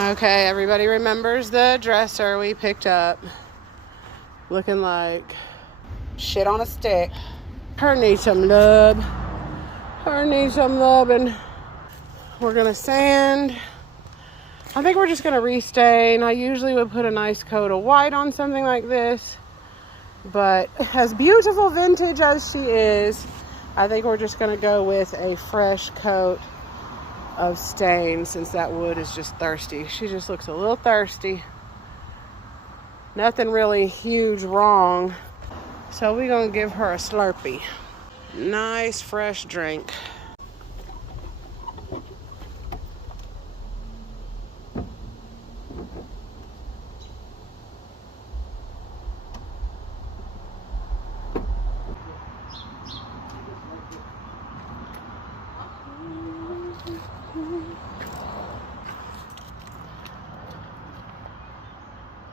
Okay, everybody remembers the dresser we picked up. Looking like shit on a stick. Her needs some love. Her needs some loving. We're gonna sand. I think we're just gonna restain. I usually would put a nice coat of white on something like this, but as beautiful vintage as she is, I think we're just gonna go with a fresh coat of stain since that wood is just thirsty. She just looks a little thirsty. Nothing really huge wrong. So we're gonna give her a Slurpee. Nice fresh drink.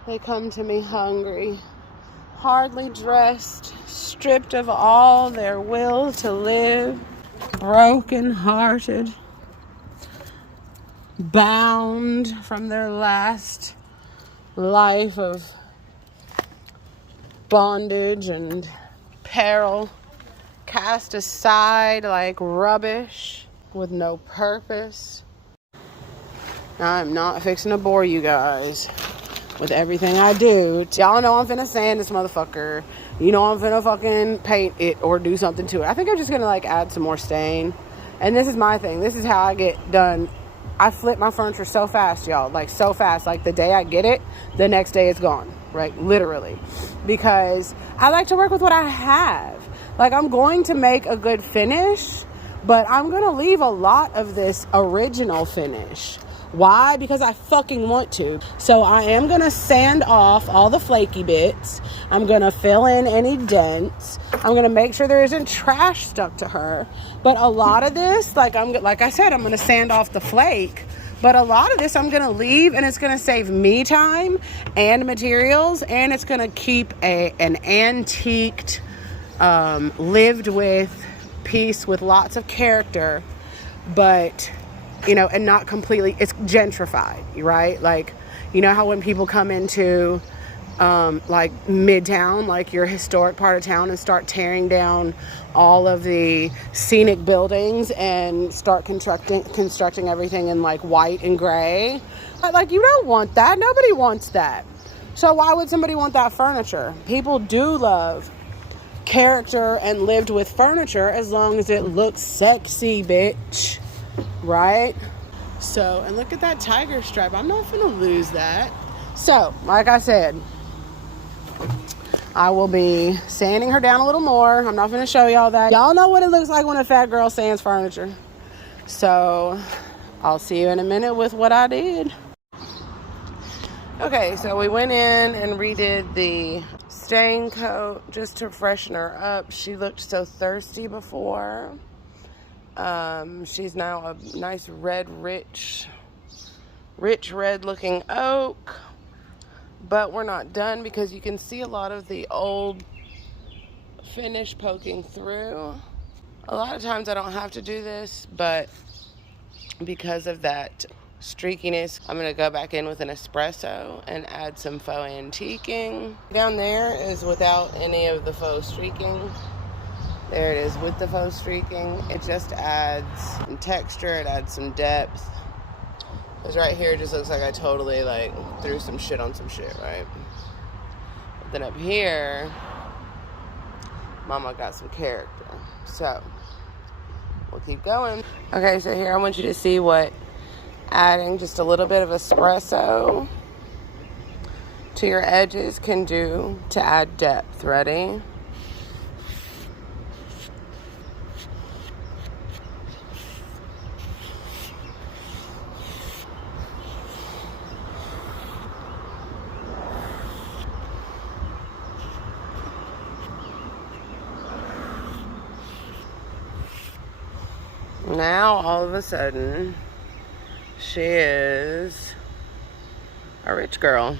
They come to me hungry, hardly dressed, stripped of all their will to live, broken-hearted, bound from their last life of bondage and peril, cast aside like rubbish with no purpose. I'm not fixing to bore you guys with everything I do. Y'all know I'm finna sand this motherfucker. You know I'm finna fucking paint it or do something to it. I think I'm just gonna like add some more stain. And this is my thing. This is how I get done. I flip my furniture so fast, y'all. Like so fast. Like the day I get it, the next day it's gone. Right? Literally. Because I like to work with what I have. Like I'm going to make a good finish, but I'm gonna leave a lot of this original finish. Why? Because I fucking want to. So I am going to sand off all the flaky bits. I'm going to fill in any dents. I'm going to make sure there isn't trash stuck to her. But a lot of this, like I said, I'm going to sand off the flake. But a lot of this I'm going to leave, and it's going to save me time and materials. And it's going to keep an antiqued, lived with piece with lots of character. But you know, and not completely, it's gentrified, right? Like, you know how when people come into, like Midtown, like your historic part of town, and start tearing down all of the scenic buildings and start constructing everything in like white and gray. Like, you don't want that. Nobody wants that. So why would somebody want that furniture? People do love character and lived with furniture as long as it looks sexy, bitch. Right? So, and look at that tiger stripe. I'm not gonna lose that. So, like I said, I will be sanding her down a little more. I'm not gonna show y'all that. Y'all know what it looks like when a fat girl sands furniture. So, I'll see you in a minute with what I did. Okay, so we went in and redid the stain coat just to freshen her up. She looked so thirsty before. She's now a nice red, rich red looking oak, but we're not done because you can see a lot of the old finish poking through. A lot of times I don't have to do this, but because of that streakiness, I'm going to go back in with an espresso and add some faux antiquing. Down there is without any of the faux streaking. There it is with the faux streaking. It just adds some texture. It adds some depth. Because right here it just looks like I totally like threw some shit on some shit, right? But then up here, mama got some character. So, we'll keep going. Okay, so here I want you to see what adding just a little bit of espresso to your edges can do to add depth. Ready? Now, all of a sudden, she is a rich girl.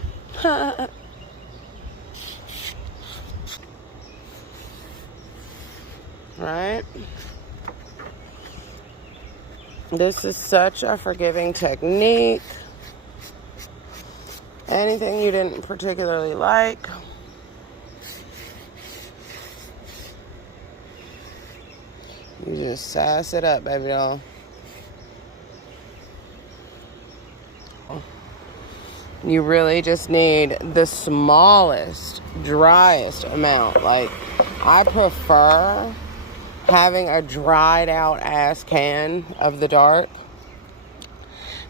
Right? This is such a forgiving technique. Anything you didn't particularly like, you just sass it up, baby doll. You really just need the smallest, driest amount. Like, I prefer having a dried out ass can of the dark,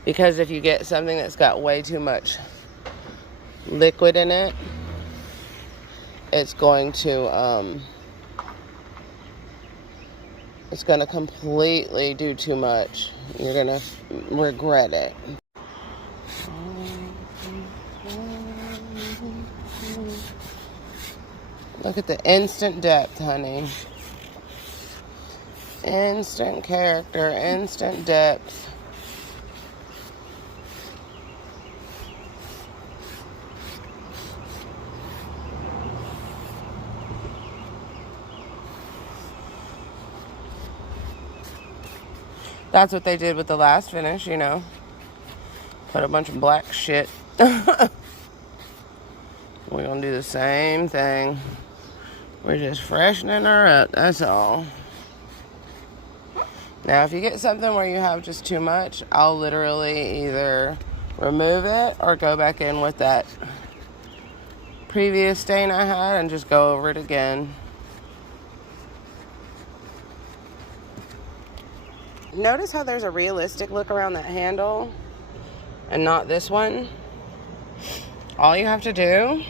because if you get something that's got way too much liquid in it, it's going to completely do too much. You're gonna regret it. Look at the instant depth, honey. Instant character, instant depth. That's what they did with the last finish, you know. Put a bunch of black shit. We're gonna do the same thing. We're just freshening her up, that's all. Now, if you get something where you have just too much, I'll literally either remove it or go back in with that previous stain I had and just go over it again. Notice how there's a realistic look around that handle and not this one? All you have to do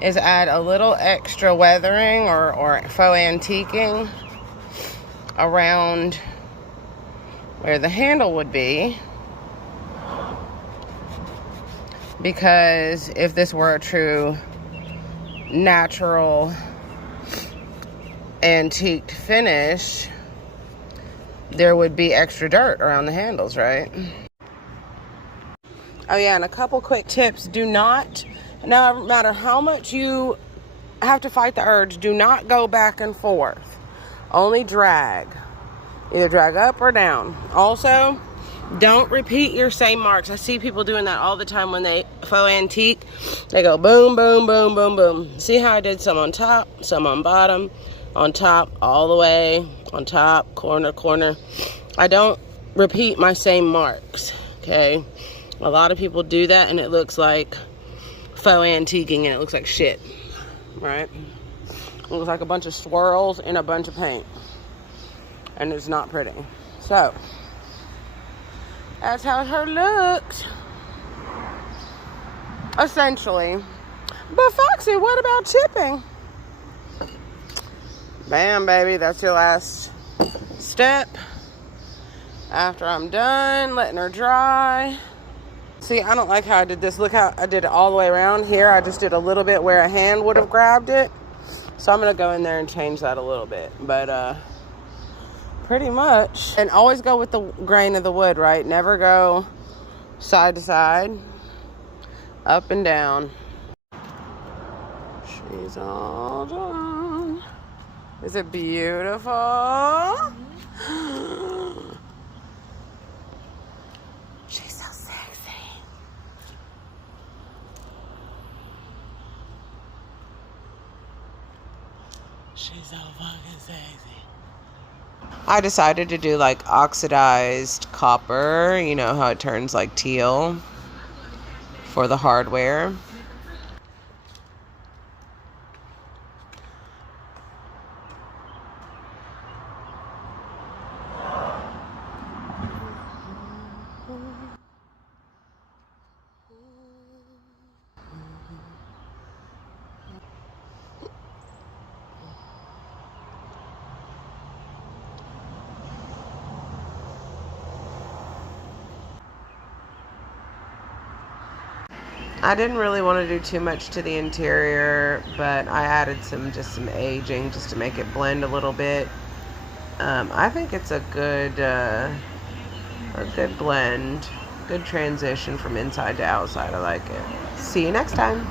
is add a little extra weathering or faux antiquing around where the handle would be, because if this were a true natural antiqued finish, there would be extra dirt around the handles, right? Oh yeah, and a couple quick tips. Do not, no matter how much you have to fight the urge, do not go back and forth. Only drag. Either drag up or down. Also, don't repeat your same marks. I see people doing that all the time when they faux antique. They go boom, boom, boom, boom, boom. See how I did some on top, some on bottom, on top, all the way, on top, corner, corner. I don't repeat my same marks, okay? A lot of people do that and it looks like faux antiquing and it looks like shit, right? It looks like a bunch of swirls in a bunch of paint. And it's not pretty. So, that's how her looked. Essentially. But Foxy, what about chipping? Bam, baby, that's your last step. After I'm done letting her dry. See, I don't like how I did this. Look how I did it all the way around. Here, I just did a little bit where a hand would have grabbed it. So I'm going to go in there and change that a little bit. But, pretty much. And always go with the grain of the wood, right? Never go side to side. Up and down. She's all done. Is it beautiful? She's so sexy. She's so fucking sexy. I decided to do like oxidized copper. You know how it turns like teal for the hardware. I didn't really want to do too much to the interior, but I added some aging just to make it blend a little bit. I think it's a good blend, good transition from inside to outside. I like it. See you next time.